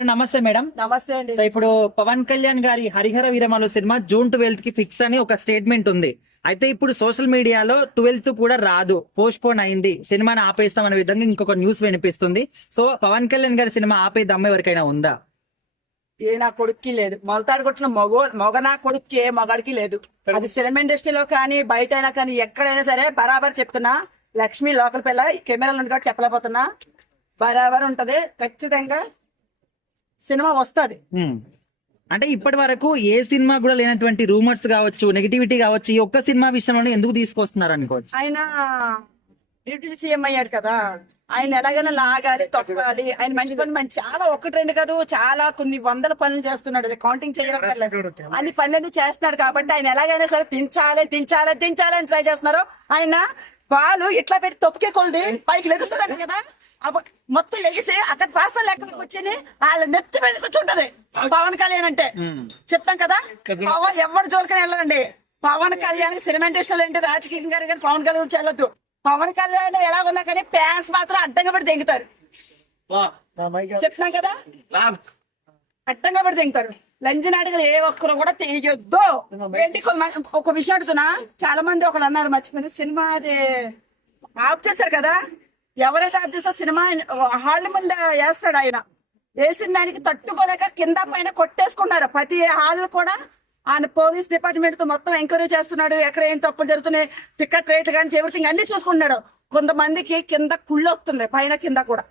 నమస్తే మేడం. నమస్తే అండి. సో ఇప్పుడు పవన్ కళ్యాణ్ గారి హరిహర వీరమలు సినిమా జూన్ ట్వెల్త్కి ఫిక్స్ అని ఒక స్టేట్మెంట్ ఉంది. అయితే ఇప్పుడు సోషల్ మీడియాలో ట్వెల్త్ కూడా రాదు. పోస్ట్ పోన్ అయింది. సినిమాని ఆపేస్తాం అనే విధంగా ఇంకొక న్యూస్ వినిపిస్తుంది. సో పవన్ కళ్యాణ్ గారి సినిమా ఆపే దమ్మ ఎవరికైనా ఉందా? ఏ నా కొడుక్కి లేదు. మొలతాడు కొట్టిన మగో మగ నా కొడుక్కి ఏ మగాడికి లేదు. అది సినిమా ఇండస్ట్రీలో కానీ బయట అయినా కానీ ఎక్కడైనా సరే బరాబర్ చెప్తున్నా. లక్ష్మి లోకల్ పిల్ల కెమెరాలు ఉండి కూడా చెప్పలేకపోతున్నా. బరాబర్ ఉంటది. ఖచ్చితంగా సినిమా వస్తుంది. అంటే ఇప్పటి వరకు ఏ సినిమా కూడా లేనటువంటి రూమర్స్ కావచ్చు నెగిటివిటీ కావచ్చు ఈ ఒక్క సినిమా విషయంలోనే ఎందుకు తీసుకొస్తున్నారు అనుకోవచ్చు? ఆయన డిప్యూటీ సీఎం అయ్యాడు కదా. ఆయన ఎలాగైనా లాగాలి తొక్కాలి. ఆయన మంచి పని మంచి చాలా ఒకటి రెండు కాదు చాలా కొన్ని వందల పనులు చేస్తున్నాడు. కౌంటింగ్ చేయడం అన్ని పనులు చేస్తున్నాడు కాబట్టి ఆయన ఎలాగైనా సరే దించాలి దించాలి దించాలి అని ట్రై చేస్తున్నారు. ఆయన వాళ్ళు ఇట్లా పెట్టి తొక్కే కొలది పైకి లెగుస్తుంది కదా. అప్పుడు మొత్తం లెగిసి అక్కడ పాస్తా లెక్కలకు వచ్చి వాళ్ళ నెత్తి మీద కూర్చుంటది. పవన్ కళ్యాణ్ అంటే. చెప్తాం కదా? పవన్ ఎవరు జోలికని వెళ్ళండి పవన్ కళ్యాణ్ సినిమా ఇండస్ట్రీలో ఏంటి? రాజకీయం గారు కానీ పవన్ కళ్యాణ్ వెళ్ళొద్దు. పవన్ కళ్యాణ్ ఎలా ఉన్నా కానీ ఫ్యాన్స్ మాత్రం అడ్డంగా పడి తెంగుతారు చెప్తున్నాం కదా? అడ్డంగా పడి తెంగుతారు లంజన్ అడిగిన ఏ ఒక్కరు కూడా తెగొద్దు ఏంటి ఒక విషయం అడుగుతున్నా. చాలా మంది ఒకళ్ళు అన్నారు మర్చిపోయింది సినిమా అది ఆఫ్ చేశారు కదా? ఎవరైతే ఆఫ్ సినిమా హాల్ ముందు వేస్తాడు ఆయన. వేసిన దానికి తట్టుకోలేక కింద పైన కొట్టేసుకున్నారు. ప్రతి హాల్ కూడా ఆయన పోలీస్ డిపార్ట్మెంట్తో మొత్తం ఎంక్వైరీ చేస్తున్నాడు. ఎక్కడ ఏం తప్పులు జరుగుతున్నాయి టికెట్ రేట్లు కానీ ఎవ్రీథింగ్ అన్ని చూసుకుంటున్నాడు. కొంతమందికి కింద కుళ్ళు వస్తుంది పైన కింద కూడా.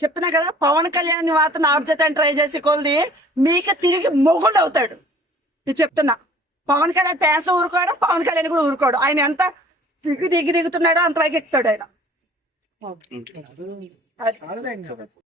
చెప్తున్నా కదా పవన్ కళ్యాణ్ మాత్రం ఆఫ్ ట్రై చేసి కొలిది మీకు తిరిగి మొగుడు అవుతాడు. ఇది చెప్తున్నా. పవన్ కళ్యాణ్ పేస ఊరుకోడు పవన్ కళ్యాణ్ కూడా ఊరుకోడు. ఆయన ఎంత దిగి దిగి దిగుతున్నాడో అంతవరకు ఎక్కుతాడు ఆయన. 嗯。这俩都的